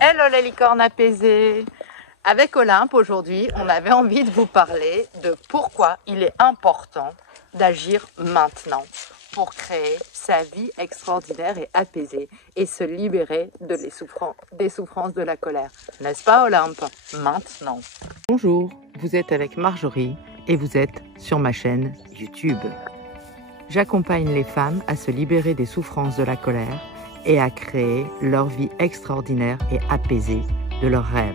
Hello les licornes apaisées. Avec Olympe aujourd'hui, on avait envie de vous parler de pourquoi il est important d'agir maintenant pour créer sa vie extraordinaire et apaisée et se libérer des souffrances de la colère. N'est-ce pas Olympe? Maintenant. Bonjour, vous êtes avec Marjorie et vous êtes sur ma chaîne YouTube. J'accompagne les femmes à se libérer des souffrances de la colère et à créer leur vie extraordinaire et apaisée de leurs rêves.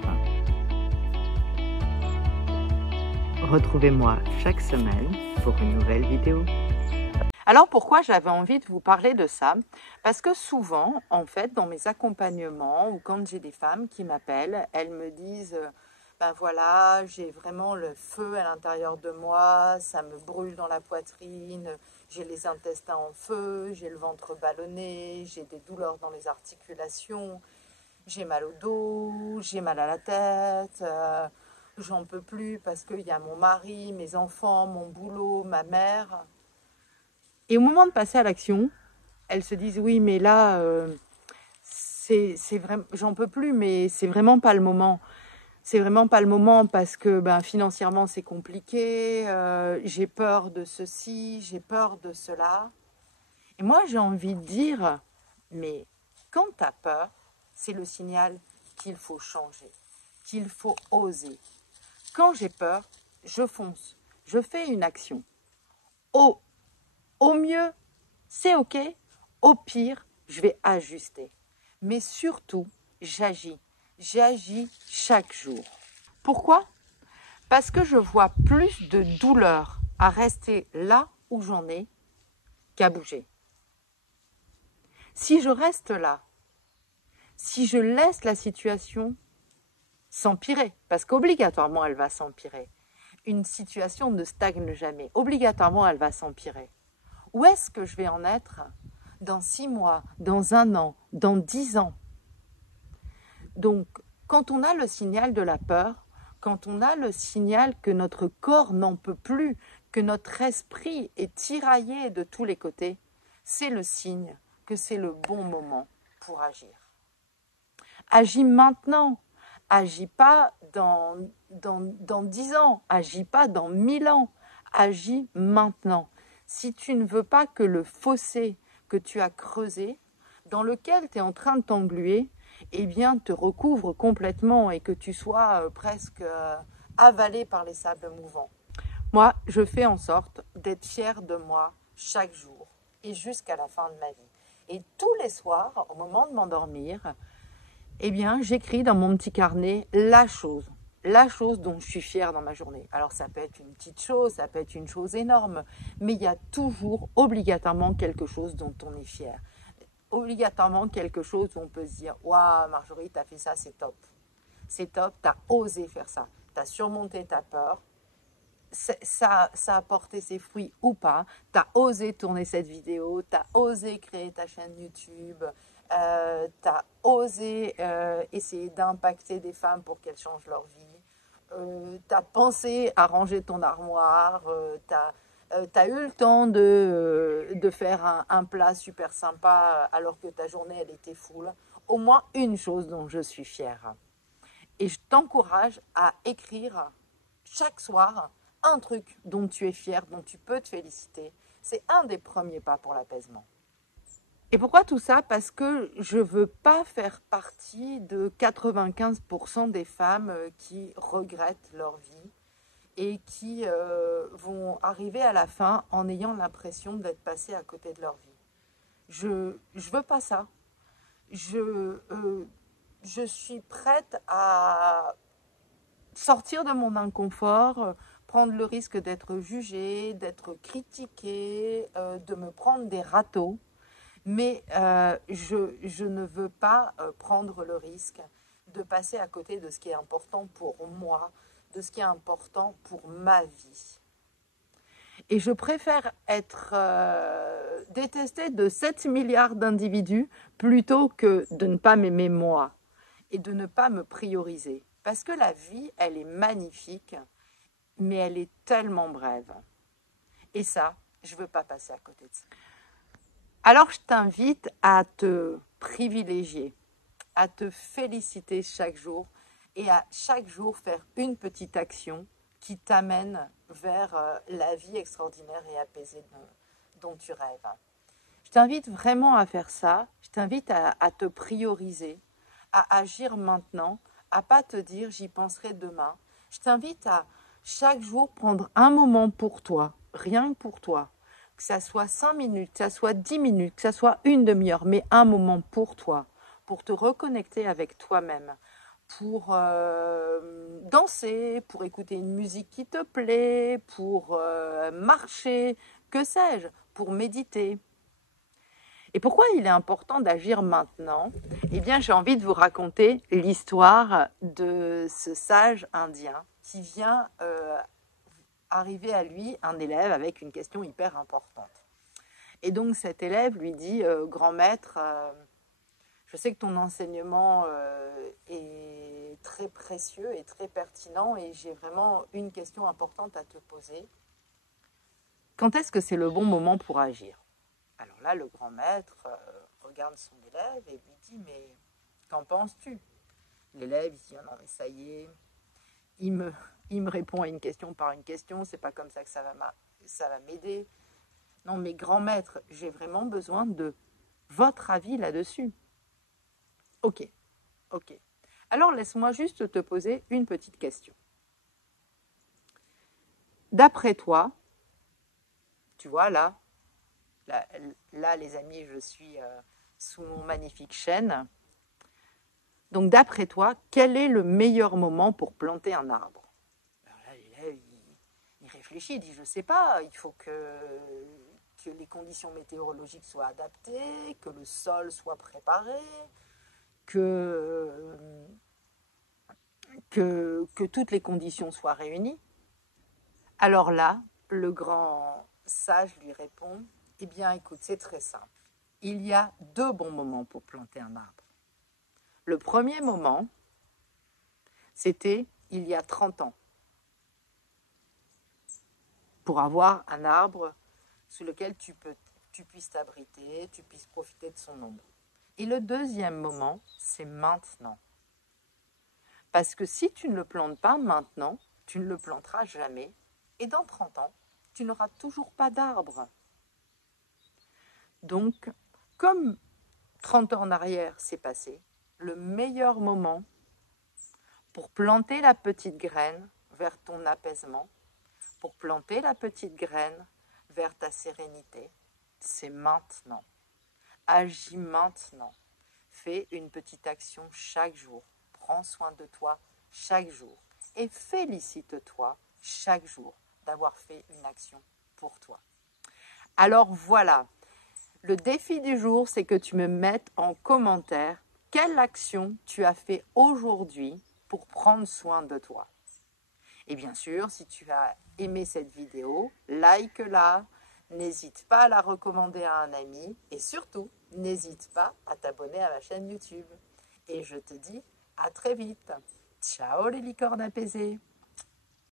Retrouvez-moi chaque semaine pour une nouvelle vidéo. Alors pourquoi j'avais envie de vous parler de ça? Parce que souvent, en fait, dans mes accompagnements ou quand j'ai des femmes qui m'appellent, elles me disent ben voilà, j'ai vraiment le feu à l'intérieur de moi, ça me brûle dans la poitrine, j'ai les intestins en feu, j'ai le ventre ballonné, j'ai des douleurs dans les articulations, j'ai mal au dos, j'ai mal à la tête, j'en peux plus parce qu'il y a mon mari, mes enfants, mon boulot, ma mère. Et au moment de passer à l'action, elles se disent oui, mais là, c'est vraiment, j'en peux plus, mais c'est vraiment pas le moment. C'est vraiment pas le moment parce que financièrement c'est compliqué, j'ai peur de ceci, j'ai peur de cela. Et moi j'ai envie de dire, mais quand tu as peur, c'est le signal qu'il faut changer, qu'il faut oser. Quand j'ai peur, je fonce, je fais une action. Au mieux, c'est ok, au pire, je vais ajuster. Mais surtout, j'agis chaque jour. Pourquoi? Parce que je vois plus de douleur à rester là où j'en ai qu'à bouger. Si je reste là, si je laisse la situation s'empirer, parce qu'obligatoirement elle va s'empirer, une situation ne stagne jamais, obligatoirement elle va s'empirer. Où est-ce que je vais en être dans 6 mois, dans 1 an, dans 10 ans? Donc, quand on a le signal de la peur, quand on a le signal que notre corps n'en peut plus, que notre esprit est tiraillé de tous les côtés, c'est le signe que c'est le bon moment pour agir. Agis maintenant, agis pas dans 10 ans, agis pas dans 1000 ans, agis maintenant. Si tu ne veux pas que le fossé que tu as creusé, dans lequel tu es en train de t'engluer, te recouvre complètement et que tu sois presque avalé par les sables mouvants. Moi, je fais en sorte d'être fière de moi chaque jour et jusqu'à la fin de ma vie. Et tous les soirs, au moment de m'endormir, j'écris dans mon petit carnet la chose dont je suis fière dans ma journée. Alors ça peut être une petite chose, ça peut être une chose énorme, mais il y a toujours obligatoirement quelque chose dont on est fier. Obligatoirement quelque chose où on peut se dire « Waouh, Marjorie, t'as fait ça, c'est top. C'est top, t'as osé faire ça. T'as surmonté ta peur. Ça a porté ses fruits ou pas. T'as osé tourner cette vidéo. T'as osé créer ta chaîne YouTube. T'as osé essayer d'impacter des femmes pour qu'elles changent leur vie. T'as pensé à ranger ton armoire. T'as eu le temps de faire un plat super sympa alors que ta journée, elle était full. Au moins une chose dont je suis fière. Et je t'encourage à écrire chaque soir un truc dont tu es fier, dont tu peux te féliciter. C'est un des premiers pas pour l'apaisement. Et pourquoi tout ça? Parce que je ne veux pas faire partie de 95% des femmes qui regrettent leur vie et qui vont arriver à la fin en ayant l'impression d'être passées à côté de leur vie. Je veux pas ça. Je suis prête à sortir de mon inconfort, prendre le risque d'être jugée, d'être critiquée, de me prendre des râteaux. Mais je ne veux pas prendre le risque de passer à côté de ce qui est important pour moi, de ce qui est important pour ma vie. Et je préfère être détestée de 7 milliards d'individus plutôt que de ne pas m'aimer moi et de ne pas me prioriser. Parce que la vie, elle est magnifique, mais elle est tellement brève. Et ça, je ne veux pas passer à côté de ça. Alors, je t'invite à te privilégier, à te féliciter chaque jour et à chaque jour faire une petite action qui t'amène vers la vie extraordinaire et apaisée dont tu rêves. Je t'invite vraiment à faire ça, je t'invite à te prioriser, à agir maintenant, à pas te dire j'y penserai demain. Je t'invite à chaque jour prendre un moment pour toi, rien que pour toi. Que ça soit 5 minutes, que ça soit 10 minutes, que ça soit une demi-heure, mais un moment pour toi, pour te reconnecter avec toi-même, pour danser, pour écouter une musique qui te plaît, pour marcher, que sais-je, pour méditer. Et pourquoi il est important d'agir maintenant? Eh bien, j'ai envie de vous raconter l'histoire de ce sage indien qui vient arriver à lui un élève avec une question hyper importante. Et donc cet élève lui dit « Grand maître, je sais que ton enseignement est très précieux et très pertinent et j'ai vraiment une question importante à te poser. Quand est-ce que c'est le bon moment pour agir ?» Alors là, le grand maître regarde son élève et lui dit « Mais qu'en penses-tu » L'élève dit « Non mais ça y est, il me répond à une question par une question, c'est pas comme ça que ça va m'aider. Non mais grand maître, j'ai vraiment besoin de votre avis là-dessus. » Ok. Alors laisse-moi juste te poser une petite question. D'après toi, tu vois là, les amis, je suis sous mon magnifique chêne. Donc d'après toi, quel est le meilleur moment pour planter un arbre? Alors là, l'élève, il réfléchit, il dit, je ne sais pas, il faut que les conditions météorologiques soient adaptées, que le sol soit préparé, que toutes les conditions soient réunies. Alors là, le grand sage lui répond, eh bien écoute, c'est très simple. Il y a 2 bons moments pour planter un arbre. Le premier moment, c'était il y a 30 ans, pour avoir un arbre sous lequel tu puisses t'abriter, tu puisses profiter de son ombre. Et le deuxième moment, c'est maintenant. Parce que si tu ne le plantes pas maintenant, tu ne le planteras jamais. Et dans 30 ans, tu n'auras toujours pas d'arbre. Donc, comme 30 ans en arrière s'est passé, le meilleur moment pour planter la petite graine vers ton apaisement, pour planter la petite graine vers ta sérénité, c'est maintenant. Agis maintenant. Fais une petite action chaque jour. Prends soin de toi chaque jour. Et félicite-toi chaque jour d'avoir fait une action pour toi. Alors voilà, le défi du jour, c'est que tu me mettes en commentaire quelle action tu as fait aujourd'hui pour prendre soin de toi. Et bien sûr, si tu as aimé cette vidéo, like-la, n'hésite pas à la recommander à un ami et surtout, n'hésite pas à t'abonner à ma chaîne YouTube. Et je te dis à très vite. Ciao les licornes apaisées.